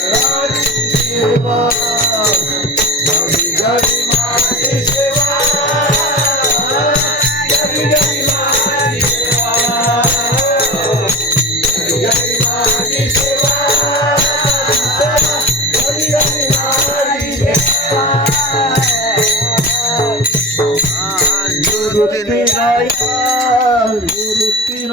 Hari Hari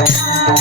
Bye.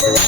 I'm